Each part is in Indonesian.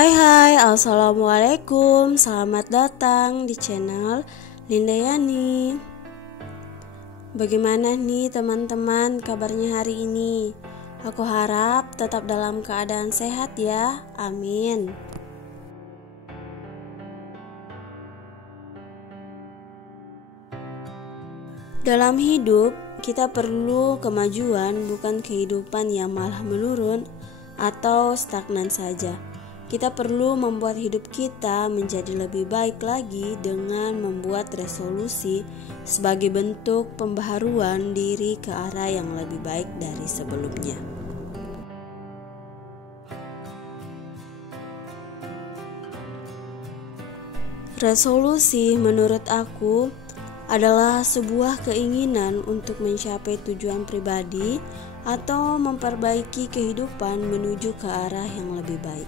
Hai, assalamualaikum. Selamat datang di channel Linda Yani. Bagaimana nih teman-teman kabarnya hari ini? Aku harap tetap dalam keadaan sehat ya. Amin. Dalam hidup, kita perlu kemajuan, bukan kehidupan yang malah menurun atau stagnan saja. Kita perlu membuat hidup kita menjadi lebih baik lagi dengan membuat resolusi sebagai bentuk pembaharuan diri ke arah yang lebih baik dari sebelumnya. Resolusi menurut aku adalah sebuah keinginan untuk mencapai tujuan pribadi atau memperbaiki kehidupan menuju ke arah yang lebih baik.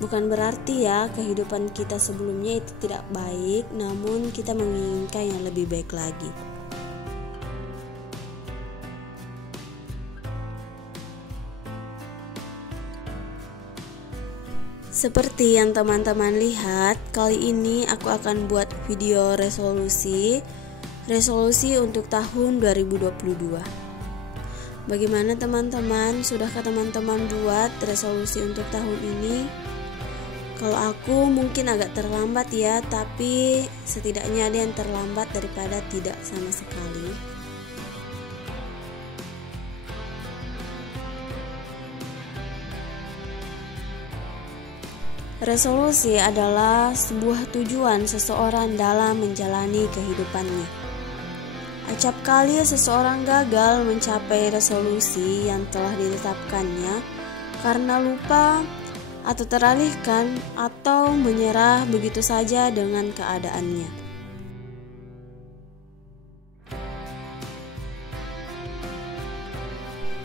Bukan berarti ya kehidupan kita sebelumnya itu tidak baik, namun kita menginginkan yang lebih baik lagi. Seperti yang teman-teman lihat, kali ini aku akan buat video resolusi untuk tahun 2022. Bagaimana teman-teman? Sudahkah teman-teman buat resolusi untuk tahun ini? Kalau aku mungkin agak terlambat ya, tapi setidaknya ada yang terlambat daripada tidak sama sekali. Resolusi adalah sebuah tujuan seseorang dalam menjalani kehidupannya. Acap kali seseorang gagal mencapai resolusi yang telah ditetapkannya karena lupa atau teralihkan atau menyerah begitu saja dengan keadaannya.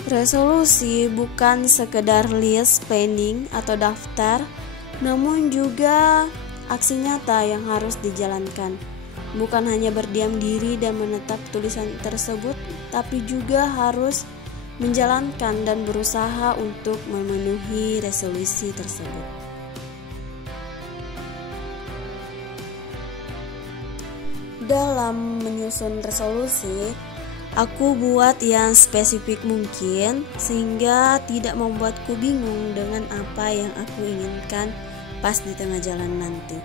Resolusi bukan sekedar list planning atau daftar, namun juga aksi nyata yang harus dijalankan. Bukan hanya berdiam diri dan menetap tulisan tersebut, tapi juga harus menjalankan dan berusaha untuk memenuhi resolusi tersebut. Dalam menyusun resolusi, aku buat yang spesifik mungkin sehingga tidak membuatku bingung dengan apa yang aku inginkan pas di tengah jalan nanti.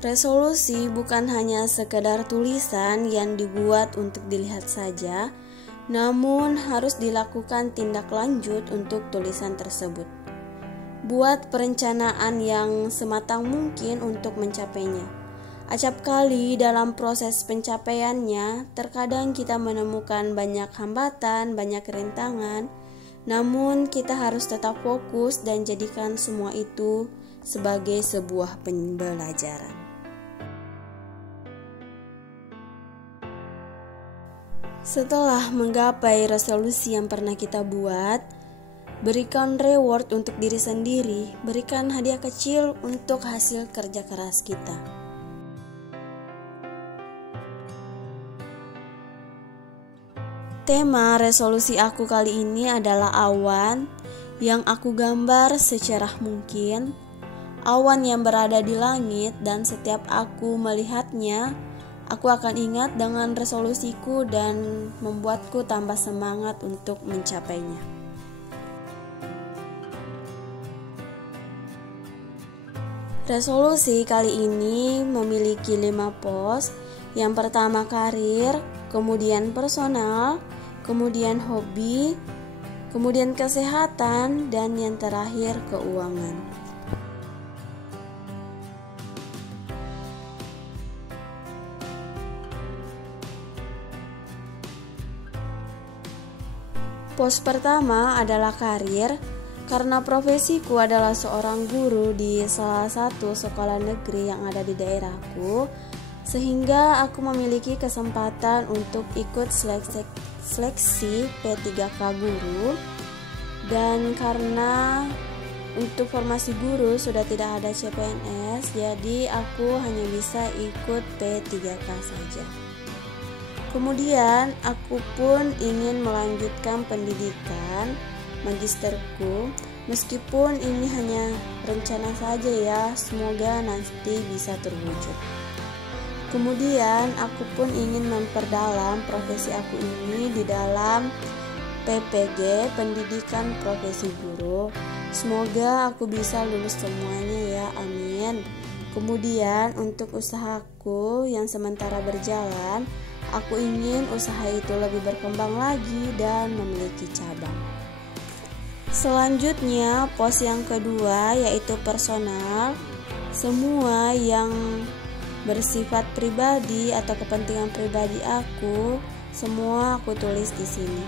Resolusi bukan hanya sekedar tulisan yang dibuat untuk dilihat saja, namun harus dilakukan tindak lanjut untuk tulisan tersebut. Buat perencanaan yang sematang mungkin untuk mencapainya. Acap kali dalam proses pencapaiannya, terkadang kita menemukan banyak hambatan, banyak rintangan, namun kita harus tetap fokus dan jadikan semua itu sebagai sebuah pembelajaran. Setelah menggapai resolusi yang pernah kita buat, berikan reward untuk diri sendiri, berikan hadiah kecil untuk hasil kerja keras kita. Tema resolusi aku kali ini adalah awan yang aku gambar secerah mungkin, awan yang berada di langit, dan setiap aku melihatnya, aku akan ingat dengan resolusiku dan membuatku tambah semangat untuk mencapainya. Resolusi kali ini memiliki 5 pos. Yang pertama karir, kemudian personal, kemudian hobi, kemudian kesehatan, dan yang terakhir keuangan. Pos pertama adalah karir, karena profesiku adalah seorang guru di salah satu sekolah negeri yang ada di daerahku, sehingga aku memiliki kesempatan untuk ikut seleksi P3K guru. Dan karena untuk formasi guru sudah tidak ada CPNS, jadi aku hanya bisa ikut P3K saja. Kemudian aku pun ingin melanjutkan pendidikan magisterku, meskipun ini hanya rencana saja ya, semoga nanti bisa terwujud. Kemudian aku pun ingin memperdalam profesi aku ini di dalam PPG, Pendidikan Profesi Guru. Semoga aku bisa lulus semuanya ya, amin. Kemudian untuk usahaku yang sementara berjalan, aku ingin usaha itu lebih berkembang lagi dan memiliki cabang. Selanjutnya pos yang kedua yaitu personal. Semua yang bersifat pribadi atau kepentingan pribadi aku, semua aku tulis di sini.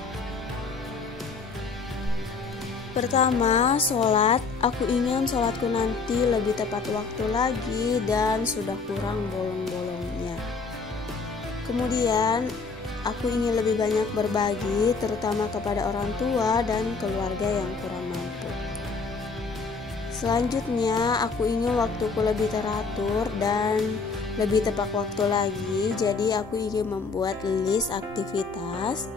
Pertama, sholat. Aku ingin sholatku nanti lebih tepat waktu lagi dan sudah kurang bolong-bolongnya. Kemudian aku ingin lebih banyak berbagi, terutama kepada orang tua dan keluarga yang kurang mampu. Selanjutnya, aku ingin waktuku lebih teratur dan lebih tepat waktu lagi. Jadi aku ingin membuat list aktivitas.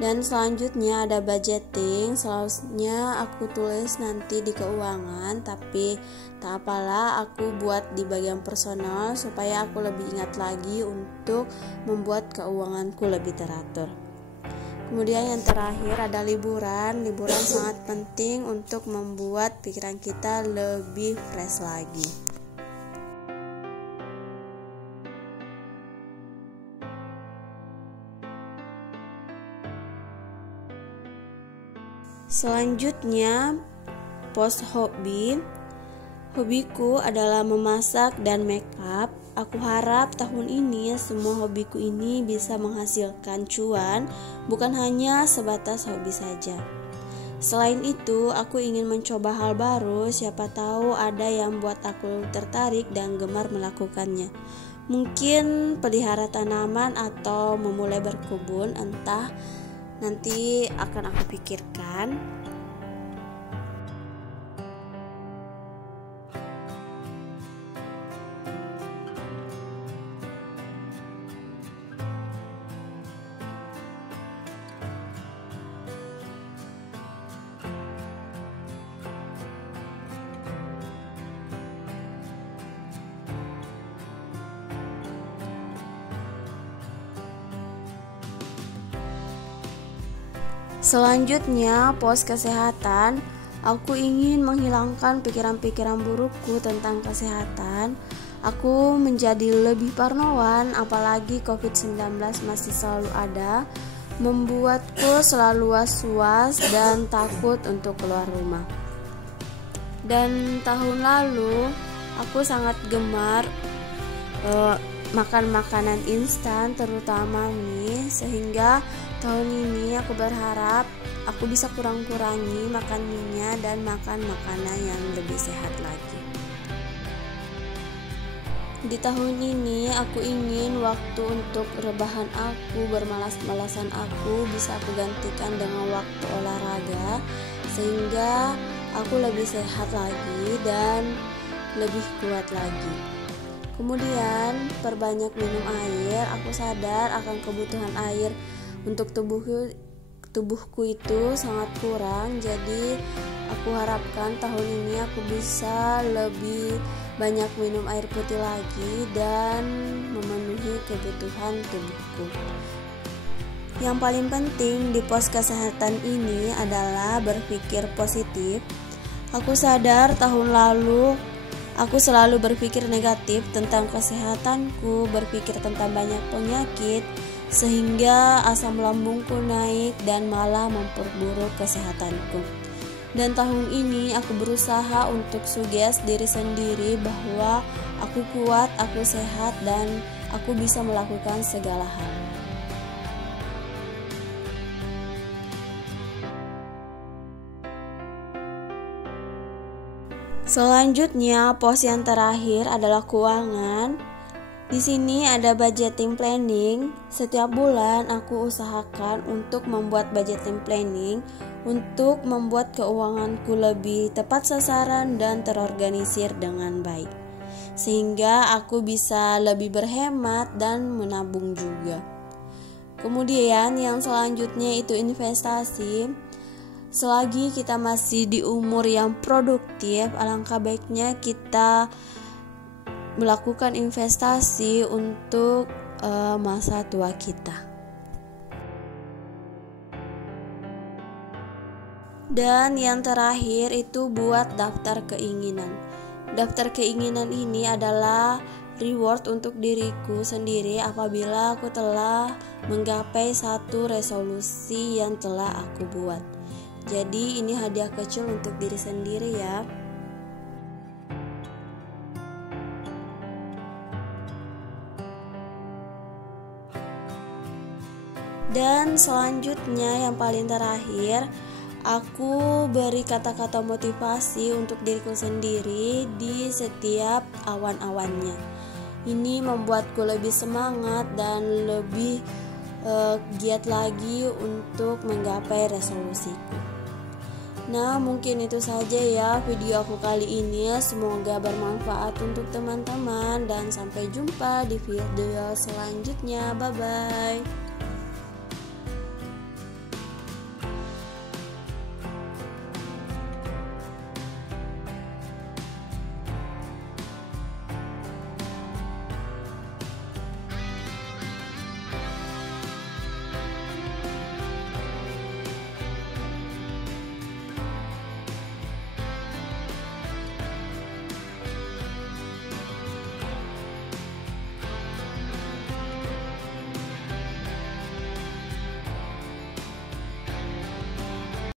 Dan selanjutnya ada budgeting. Selanjutnya aku tulis nanti di keuangan, tapi tak apalah, aku buat di bagian personal supaya aku lebih ingat lagi untuk membuat keuanganku lebih teratur. Kemudian yang terakhir ada liburan. Liburan sangat penting untuk membuat pikiran kita lebih fresh lagi. Selanjutnya, pos hobi. Hobiku adalah memasak dan make up. Aku harap tahun ini semua hobiku ini bisa menghasilkan cuan, bukan hanya sebatas hobi saja. Selain itu, aku ingin mencoba hal baru, siapa tahu ada yang buat aku tertarik dan gemar melakukannya. Mungkin pelihara tanaman atau memulai berkebun, entah, nanti akan aku pikirkan. Selanjutnya, pos kesehatan. Aku ingin menghilangkan pikiran-pikiran burukku tentang kesehatan. Aku menjadi lebih parnoan, apalagi COVID-19 masih selalu ada, membuatku selalu was-was dan takut untuk keluar rumah. Dan tahun lalu, aku sangat gemar makan makanan instan, terutama mie, sehingga tahun ini aku berharap aku bisa kurang-kurangi makan mie-nya dan makan makanan yang lebih sehat lagi. Di tahun ini aku ingin waktu untuk rebahan aku, bermalas-malasan aku bisa aku gantikan dengan waktu olahraga, sehingga aku lebih sehat lagi dan lebih kuat lagi. Kemudian perbanyak minum air. Aku sadar akan kebutuhan air untuk tubuhku itu sangat kurang. Jadi aku harapkan tahun ini aku bisa lebih banyak minum air putih lagi dan memenuhi kebutuhan tubuhku. Yang paling penting di pos kesehatan ini adalah berpikir positif. Aku sadar tahun lalu aku selalu berpikir negatif tentang kesehatanku, berpikir tentang banyak penyakit, sehingga asam lambungku naik dan malah memperburuk kesehatanku. Dan tahun ini aku berusaha untuk suggest diri sendiri bahwa aku kuat, aku sehat, dan aku bisa melakukan segala hal. Selanjutnya, pos yang terakhir adalah keuangan. Di sini ada budgeting planning. Setiap bulan aku usahakan untuk membuat budgeting planning untuk membuat keuanganku lebih tepat sasaran dan terorganisir dengan baik, sehingga aku bisa lebih berhemat dan menabung juga. Kemudian yang selanjutnya itu investasi. Selagi kita masih di umur yang produktif, alangkah baiknya kita melakukan investasi untuk masa tua kita. Dan yang terakhir itu buat daftar keinginan. Daftar keinginan ini adalah reward untuk diriku sendiri apabila aku telah menggapai satu resolusi yang telah aku buat. Jadi ini hadiah kecil untuk diri sendiri ya. Dan selanjutnya yang paling terakhir, aku beri kata-kata motivasi untuk diriku sendiri di setiap awan-awannya. Ini membuatku lebih semangat dan lebih giat lagi untuk menggapai resolusiku. Nah, mungkin itu saja ya video aku kali ini. Semoga bermanfaat untuk teman-teman dan sampai jumpa di video selanjutnya. Bye bye.